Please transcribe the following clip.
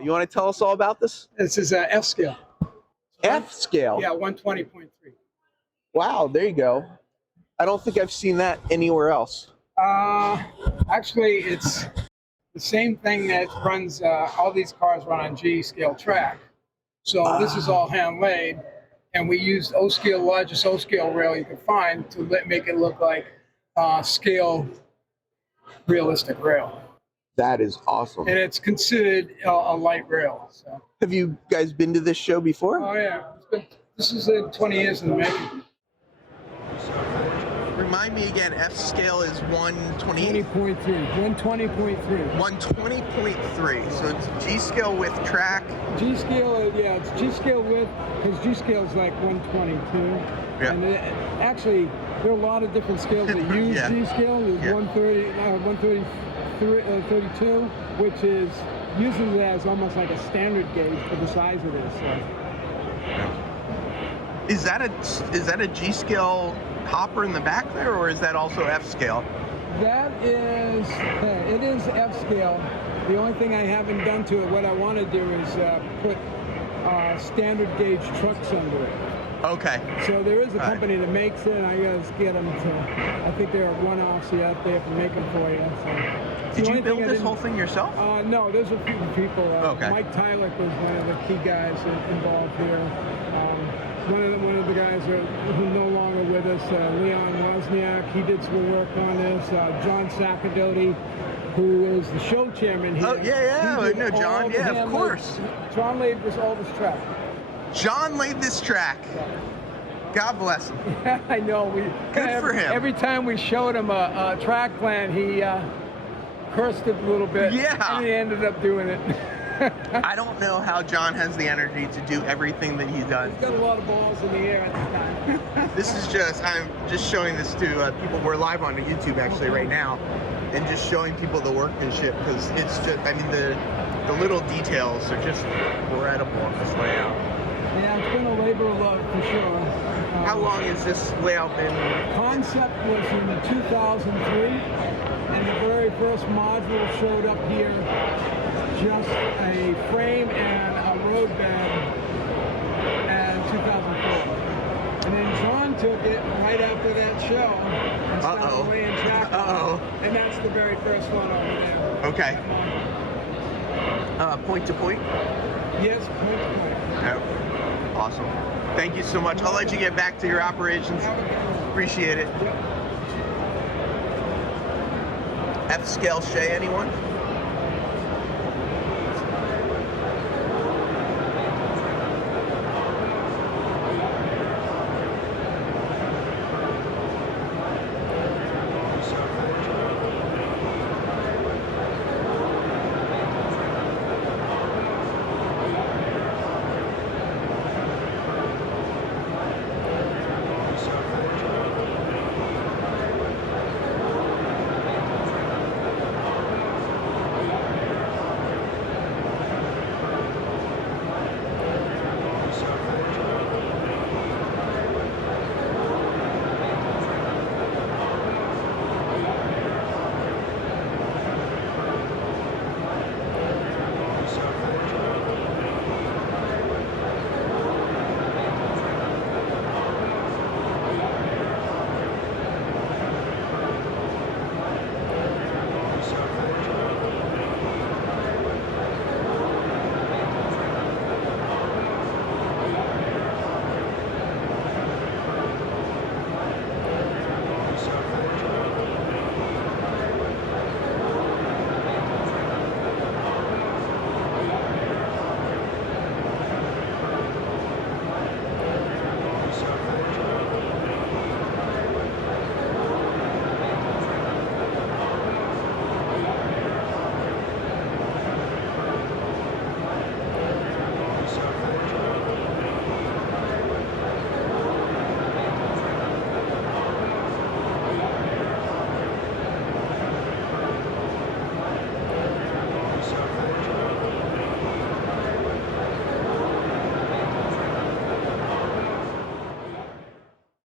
You want to tell us all about this? This is a F scale. F scale? Yeah, 120.3. Wow, there you go. I don't think I've seen that anywhere else. Actually, it's the same thing that runs, all these cars run on G scale track. So this is all hand laid, and we used O scale, largest O scale rail you can find to make it look like scale realistic rail. That is awesome. And it's considered a light rail. So. Have you guys been to this show before? Oh yeah, this is 20 years in the making. Remind me again, F scale is 120? 120.3. 120.3. 120.3. So it's G scale with track. G scale, yeah, it's G scale with, because G scale is like 122. Yeah. And actually, there are a lot of different scales that use Yeah. G scale. There's 132, which uses it as almost like a standard gauge for the size of this. So. Is that a G scale hopper in the back there, or is that also F scale? That is, it is F scale. The only thing I haven't done to it, what I want to do is put standard gauge trucks under it. Okay. So there is a company that makes it, and I gotta get them to, I think there are one-offs out there to make them for you. So. Did you build this whole thing yourself? No, there's a few people. Okay. Mike Tyler was one of the key guys involved here. One of the guys who no longer with us, Leon Wozniak, he did some work on this. John Sacadoti, who is the show chairman here. Oh, yeah, I know John, yeah, of course. John laid all this track. John laid this track. God bless him. Yeah, I know. Good for him. Every time we showed him a track plan, he cursed it a little bit. Yeah. And he ended up doing it. I don't know how John has the energy to do everything that he does. He's got a lot of balls in the air at the time. I'm just showing this to people. We're live on YouTube actually right now, and just showing people the workmanship, because it's just, I mean, the little details are just incredible on this layout. Yeah, it's been a labor of love for sure. How long has this layout been? Concept was in 2003, and the very first module showed up here, just a frame and a road bed, in 2004. And then John took it right after that show and started laying track. And that's the very first one over there. Okay. Point to point? Yes, point to point. Yeah. Awesome. Thank you so much. I'll let you get back to your operations. Appreciate it. Yep. F scale Shay, anyone?